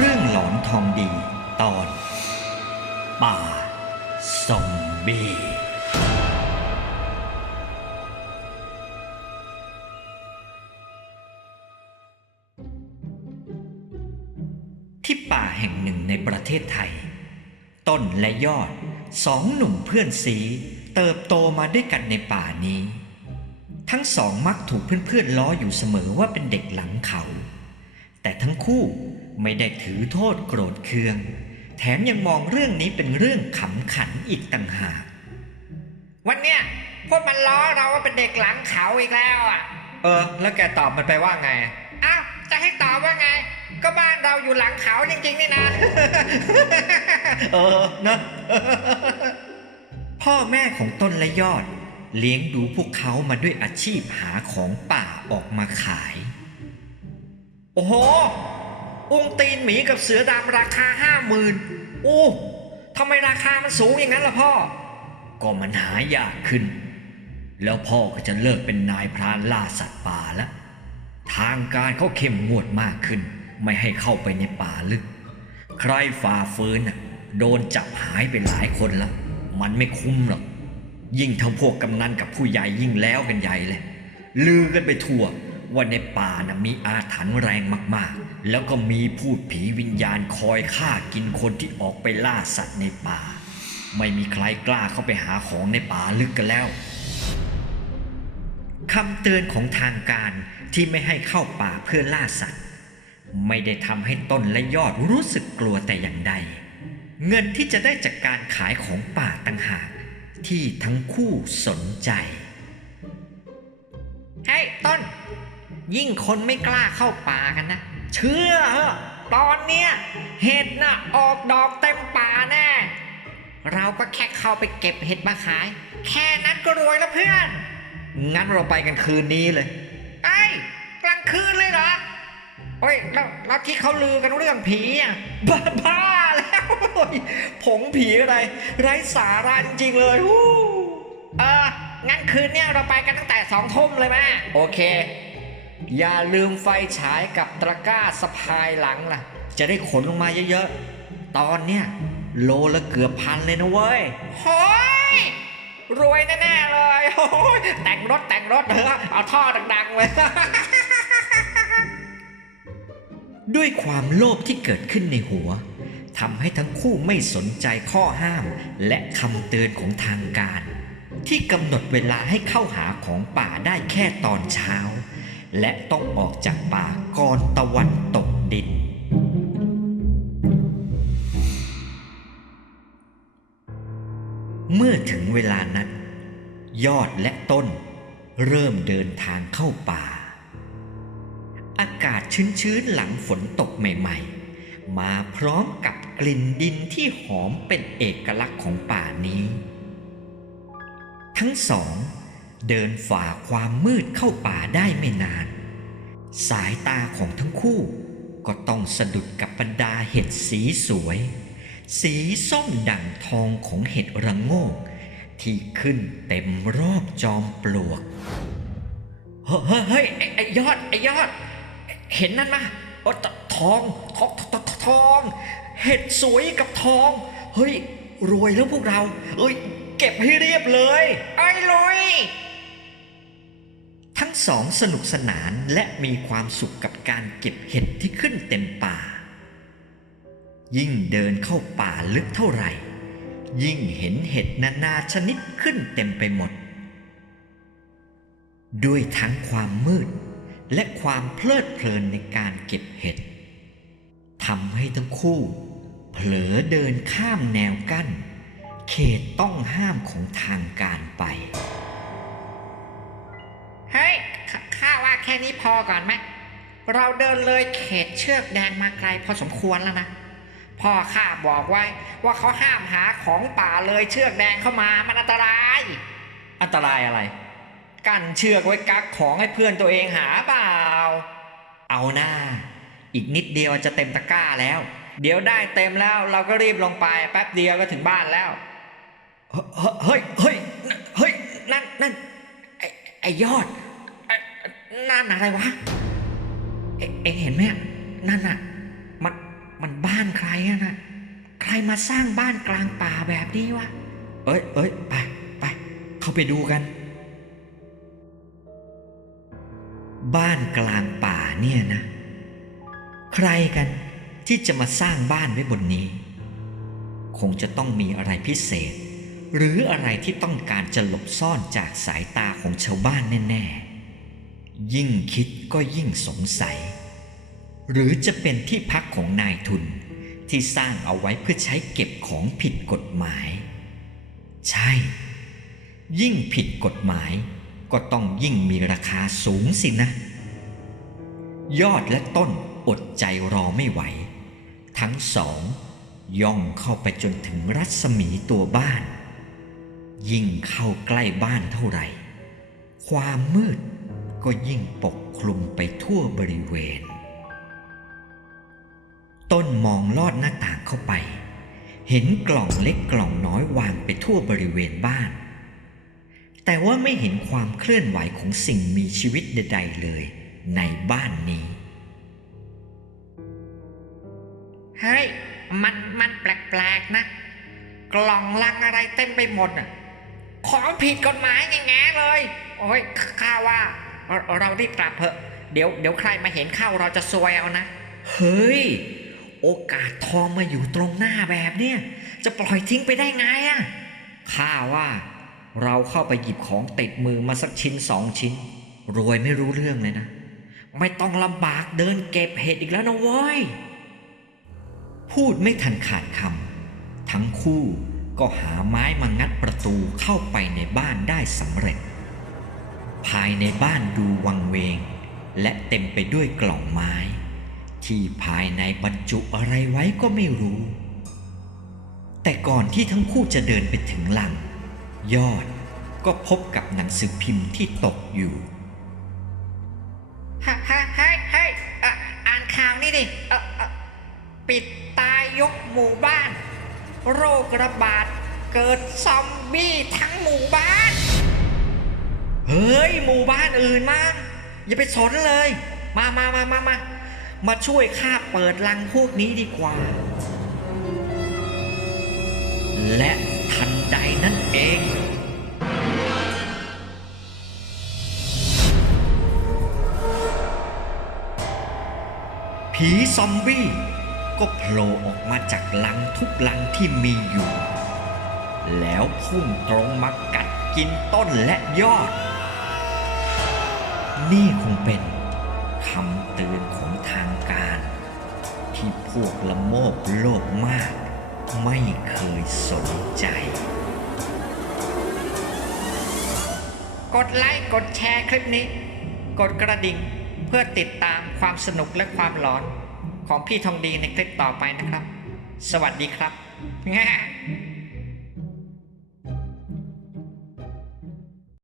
เรื่องหลอนทองดีตอน ป่าซอมบี้ที่ป่าแห่งหนึ่งในประเทศไทย ต้นและยอดสองหนุ่มเพื่อนสีเติบโตมาด้วยกันในป่านี้ ทั้งสองมักถูกเพื่อนๆล้ออยู่เสมอว่าเป็นเด็กหลังเขา แต่ทั้งคู่ ไม่ได้ถือโทษโกรธเคือง แถมยังมองเรื่องนี้เป็นเรื่องขำขันอีกต่างหาก วันเนี้ยพวกมันล้อเราว่าเป็นเด็กหลังเขาอีกแล้วอะ เออ แล้วแกตอบมันไปว่าไง อ้าว จะให้ตอบว่าไง ก็บ้านเราอยู่หลังเขาจริงๆนี่นะ เออนะพ่อแม่ของต้นและยอด เลี้ยงดูพวกเขามาด้วยอาชีพหาของป่าออกมาขาย โอ้โห อุ้งตีนหมีกับเสือดำราคาห้าหมื่นโอ้ทำไมราคามันสูงอย่างนั้นล่ะพ่อ ก็มันหายากขึ้น แล้วพ่อก็จะเลิกเป็นนายพรานล่าสัตว์ป่าแล้วทางการเขาเข้มงวดมากขึ้น ไม่ให้เข้าไปในป่าลึก ใครฝ่าฝืนน่ะโดนจับหายไปหลายคนและมันไม่คุ้มหรอก ยิ่งทั้งพวกกำนันกับผู้ใหญ่ยิ่งแล้วกันใหญ่เลยลือกันไปทั่ว ว่าในป่าน่ะมีอาถรรพ์แรงมากๆ แล้วก็มีพูดผีวิญญาณคอยฆ่ากินคนที่ออกไปล่าสัตว์ในป่า ไม่มีใครกล้าเข้าไปหาของในป่าลึกกันแล้วคำเตือนของทางการที่ไม่ให้เข้าป่าเพื่อล่าสัตว์ ไม่ได้ทำให้ต้นและยอดรู้สึกกลัวแต่อย่างใด เงินที่จะได้จากการขายของป่าต่างหากที่ทั้งคู่สนใจ เฮ้ยต้น ยิ่งคนไม่กล้าเข้าป่ากันนะ เชื่อเหอะตอนเนี้ยเห็ดน่ะออกดอกเต็มป่าแน่ เราก็แค่เข้าไปเก็บเห็ดมาขาย แค่นั้นก็รวยแล้วเพื่อน งั้นเราไปกันคืนนี้เลยไอ้กลางคืนเลยเหรอโอ้ยแล้วแล้วที่เขาลือกันเรื่องผีอะบ้าบ้าแล้วผงผีอะไร ไร้สาระจริงๆเลยฮู้เอองั้นคืนเนี้ยเราไปกันตั้งแต่สองทุ่มเลยแม่โอเค อย่าลืมไฟฉายกับตะกร้าสะพายหลังล่ะ จะได้ขนลงมาเยอะๆ ตอนเนี้ยโลละเกือบพันเลยนะเว้ยโฮ้ยรวยแน่ๆเลยโอ้ยแต่งรถแต่งรถเถอะเอาท่อดังๆเลยด้วยความโลภที่เกิดขึ้นในหัวทำให้ทั้งคู่ไม่สนใจข้อห้ามและคำเตือนของทางการ ที่กำหนดเวลาให้เข้าหาของป่าได้แค่ตอนเช้า และต้องออกจากป่าก่อนตะวันตกดิน เมื่อถึงเวลานั้น ยอดและต้นเริ่มเดินทางเข้าป่า อากาศชื้นๆหลังฝนตกใหม่ๆ มาพร้อมกับกลิ่นดินที่หอมเป็นเอกลักษณ์ของป่านี้ ทั้งสอง เดินฝ่าความมืดเข้าป่าได้ไม่นาน สายตาของทั้งคู่ก็ต้องสะดุดกับบรรดาเห็ดสีสวย สีส้มดั่งทองของเห็ดระโงก ที่ขึ้นเต็มรอบจอมปลวก เฮ้ยเฮ้ยไอ้ยอดไอ้ยอด เห็นนั่นมะโอ้ทองทองทองทองทอง เห็ดสวยกับทอง เฮ้ย รวยแล้วพวกเรา เอ้ย เก็บให้เรียบเลย ไอ้ลุยทั้ง สองสนุกสนานและมีความสุขกับการเก็บเห็ดที่ขึ้นเต็มป่า ยิ่งเดินเข้าป่าลึกเท่าไหร่ ยิ่งเห็นเห็ดนานาชนิดขึ้นเต็มไปหมด ด้วยทั้งความมืด และความเพลิดเพลินในการเก็บเห็ดทำให้ทั้งคู่ เผลอเดินข้ามแนวกั้น เขตต้องห้ามของทางการไป ขข้าว่าแค่นี้พอก่อนไหม เราเดินเลยเขตเชือกแดงมาไกลพอสมควรแล้วนะ พ่อข้าบอกไว้ว่าเขาห้ามหาของป่าเลยเชือกแดงเข้ามามันอันตราย อันตรายอะไร กั้นเชือกไว้กักของให้เพื่อนตัวเองหาเปล่า เอาหน้า อีกนิดเดียวจะเต็มตะกร้าแล้ว เดี๋ยวได้เต็มแล้วเราก็รีบลงไปแป๊บเดียวก็ถึงบ้านแล้ว เฮ้ยเฮ้ยเฮ้ยนั่นนั่นไอ้ไอ้ยอด นั่นอะไรวะ เอเอ็งเห็นไหมนั่นน่ะมันมันบ้านใครอะนะใครมาสร้างบ้านกลางป่าแบบนี้วะ เอ้ยเอ้ยไปไปเข้าไปดูกัน บ้านกลางป่าเนี่ยนะ ใครกันที่จะมาสร้างบ้านไว้บนนี้ คงจะต้องมีอะไรพิเศษ หรืออะไรที่ต้องการจะหลบซ่อนจากสายตาของชาวบ้านแน่ ๆ ยิ่งคิดก็ยิ่งสงสัย หรือจะเป็นที่พักของนายทุนที่สร้างเอาไว้เพื่อใช้เก็บของผิดกฎหมาย ใช่ ยิ่งผิดกฎหมายก็ต้องยิ่งมีราคาสูงสินะ ยอดและต้นอดใจรอไม่ไหว ทั้งสอง ย่องเข้าไปจนถึงรัศมีตัวบ้าน ยิ่งเข้าใกล้บ้านเท่าไหร่ ความมืด ก็ยิ่งปกคลุมไปทั่วบริเวณ ต้นมองลอดหน้าต่างเข้าไป เห็นกล่องเล็กกล่องน้อยวางไปทั่วบริเวณบ้าน แต่ว่าไม่เห็นความเคลื่อนไหวของสิ่งมีชีวิตใดๆเลยในบ้านนี้ เฮ้ย มันมันแปลกๆนะ กล่องลังอะไรเต็มไปหมดอะ ของผิดกฎหมายแง่ๆเลย โอ้ยข้าว่า เราเรารีบกลับเถอะเดี๋ยวเดี๋ยวใครมาเห็นเข้าเราจะซวยเอานะ เฮ้ย โอกาสทองมาอยู่ตรงหน้าแบบเนี้ยจะปล่อยทิ้งไปได้ไงอะข้าว่าเราเข้าไปหยิบของติดมือมาสักชิ้นสองชิ้น รวยไม่รู้เรื่องเลยนะ ไม่ต้องลำบากเดินเก็บเห็ดอีกแล้วนะว้ยพูดไม่ทันขาดคำทั้งคู่ก็หาไม้มางัดประตูเข้าไปในบ้านได้สำเร็จ ภายในบ้านดูวังเวง และเต็มไปด้วยกล่องไม้ ที่ภายในบรรจุอะไรไว้ก็ไม่รู้ แต่ก่อนที่ทั้งคู่จะเดินไปถึงหลัง ยอดก็พบกับหนังสือพิมพ์ที่ตกอยู่ฮ้ยเฮ้ยเฮ้ยเฮ้ยอะอ่านข่าวนี่ดิปิดตายยกหมู่บ้าน โรคระบาดเกิดซอมบี้ทั้งหมู่บ้าน เฮ้ยหมู่บ้านอื่นมาอย่าไปสนเลย มามามามามามาช่วยข้าเปิดลังพวกนี้ดีกว่า และทันใดนั่นเองผีซอมบี้ก็โผล่ออกมาจากลังทุกลังที่มีอยู่ แล้วพุ่งตรงมากัดกินต้นและยอด นี่คงเป็นคำเตือนของทางการ ที่พวกละโมบโลภมาก ไม่เคยสนใจ กดไลค์กดแชร์คลิปนี้ กดกระดิ่งเพื่อติดตามความสนุกและความหลอนของพี่ทองดีในคลิปต่อไปนะครับ สวัสดีครับ